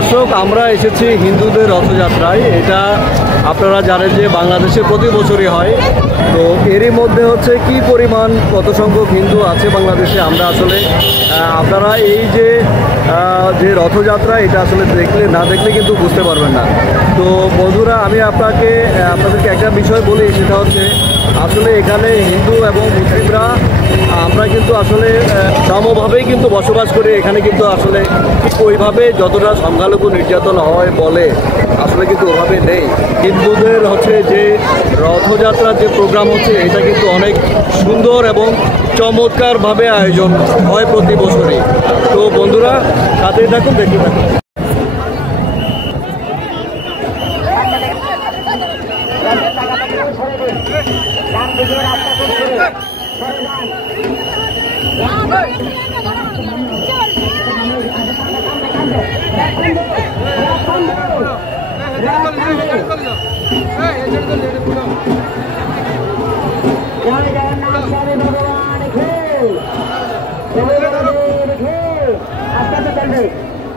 দর্শক, আমরা এসেছি হিন্দুদের রথযাত্রায়। এটা আপনারা জানেন যে বাংলাদেশে প্রতি বছরই হয়। তো এরই মধ্যে হচ্ছে কি পরিমাণ কত সংখ্যক হিন্দু আছে বাংলাদেশে, আমরা আসলে আপনারা এই যে রথযাত্রা এটা আসলে না দেখলে কিন্তু বুঝতে পারবেন না। তো বন্ধুরা, আমি আপনাদেরকে একটা বিষয় বলি, সেটা হচ্ছে আসলে এখানে হিন্দু এবং মুসলিমরা আমরা কিন্তু আসলে সমভাবেই কিন্তু বসবাস করি। এখানে কিন্তু আসলে ঠিক ওইভাবে যতটা সংখ্যালঘু নির্যাতন হয় বলে আসলে কিন্তু ওভাবে নেই। হিন্দুদের হচ্ছে যে রথযাত্রার যে প্রোগ্রাম হচ্ছে এটা কিন্তু অনেক সুন্দর এবং চমৎকারভাবে আয়োজন হয় প্রতি বছরই। তো বন্ধুরা, সাথেই থাকুন, দেখতে থাকুন।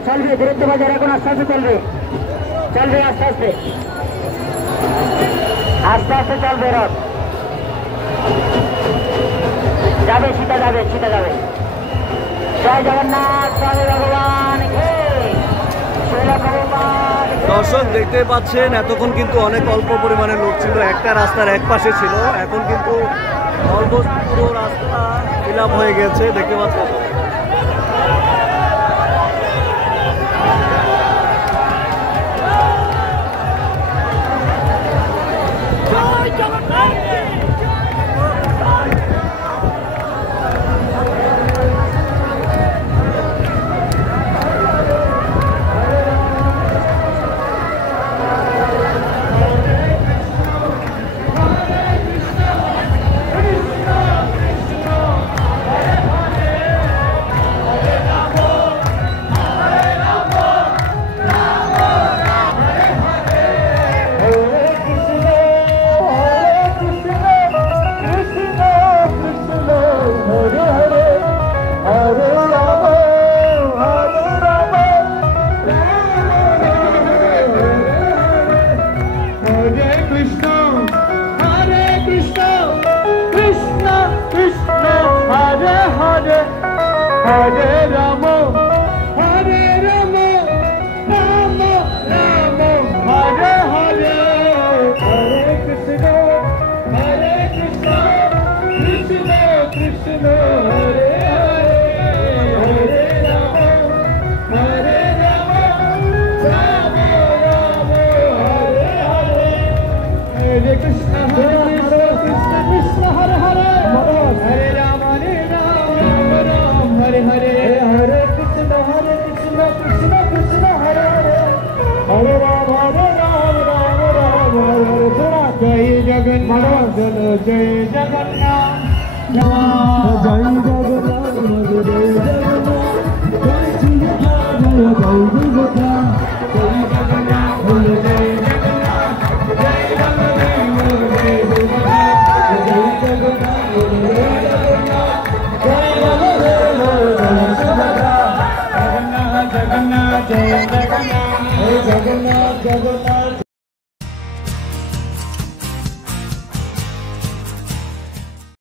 চলবে দূরত্ব বাজার এখন আস্তে আস্তে চলবে আস্তে আস্তে চলবে রথ যাবে সীতা যাবে জয় জগন্নাথ স্বামী ভগবান। দর্শক, দেখতে পাচ্ছেন এতক্ষণ কিন্তু অনেক অল্প পরিমাণে লোক ছিল, একটা রাস্তার এক পাশে ছিল। এখন কিন্তু অলমোস্ট পুরো রাস্তা ফিল আপ হয়ে গেছে, দেখতে পাচ্ছেন। जय जगन्नाथ जय जगन्नाथ जय